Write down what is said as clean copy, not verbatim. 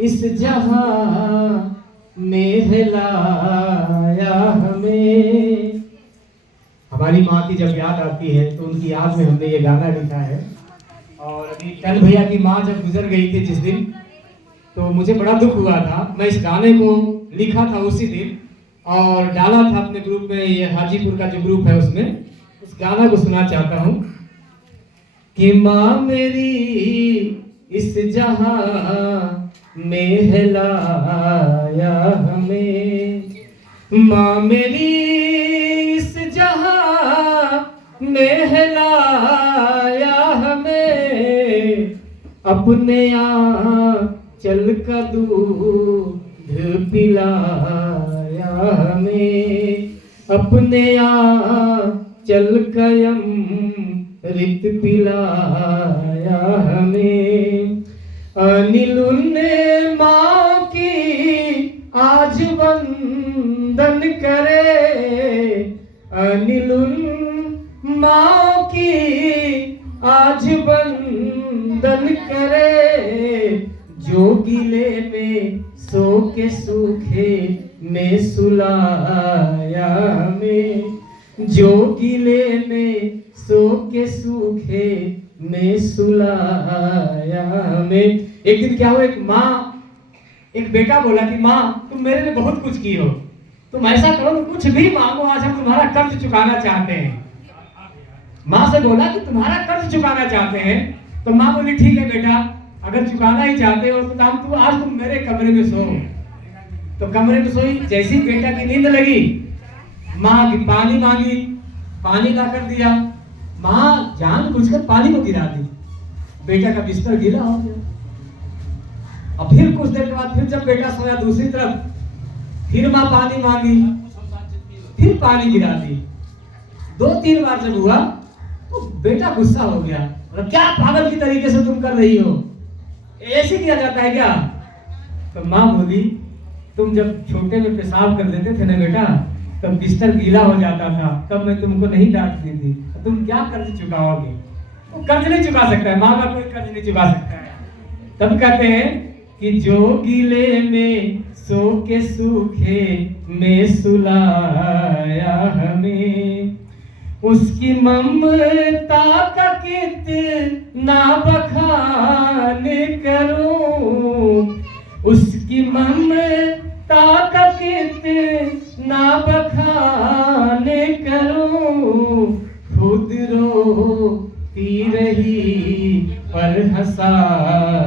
इस जहां में हिलाया हमें। हमारी माँ की जब याद आती है तो उनकी याद में हमने ये गाना लिखा है। और अभी कल भैया की माँ जब गुजर गई थी जिस दिन, तो मुझे बड़ा दुख हुआ था। मैं इस गाने को लिखा था उसी दिन और डाला था अपने ग्रुप में, ये हाजीपुर का जो ग्रुप है उसमें। उस गाना को सुना चाहता हूँ कि माँ मेरी इस जहां में हिलाया हमें, माँ मेरी इस जहां में हिलाया हमें, अपने आंचल का दूध पिलाया हमें, अपने आंचल का अमृत पिलाया हमें। अनिल ने माँ की आज वंदन करे, अनिल माँ की आज वंदन करे, जो गिले में सो के सूखे में सुलाया हमें, जो गिले में सो के सूखे में सुलाया हमें। एक दिन क्या हुआ, एक बेटा बोला कि माँ तुम मेरे लिए बहुत कुछ की हो, तुम ऐसा करो तो कुछ भी मांगो, आज हम तुम्हारा कर्ज चुकाना चाहते हैं। माँ से बोला कि तुम्हारा कर्ज चुकाना चाहते हैं। तो माँ बोली ठीक है बेटा, अगर चुकाना ही चाहते हो तो आज तुम मेरे कमरे में सो। तो कमरे में सोई, जैसी बेटा की नींद लगी, माँ की पानी मांगी, पानी ला कर दिया। माँ जानबूझकर पानी को गिरा दी, बेटा का बिस्तर गीला हो गया। और फिर कुछ देर के बाद फिर जब बेटा सोया दूसरी तरफ, फिर माँ पानी मांगी, फिर पानी गिरा दी। 2-3 बार जब हुआ तो बेटा गुस्सा हो गया, क्या पागल की तरीके से तुम कर रही हो, ऐसे किया जाता है क्या? तो माँ बोली तुम जब छोटे में पेशाब कर देते थे ना बेटा, तब बिस्तर गीला हो जाता था, तब मैं तुमको नहीं डांटती थी। तुम क्या कर्ज चुकाओगे? वो कर्ज नहीं चुका सकता है, माँ का कोई कर्ज नहीं चुका सकता है। तब कहते हैं कि जो गीले में सो के सूखे में सुलाया हमें, उसकी ममता का कितना बखान करूं, उसकी ममता का कितना बखान करूं, खुद रोती रही पर हंसा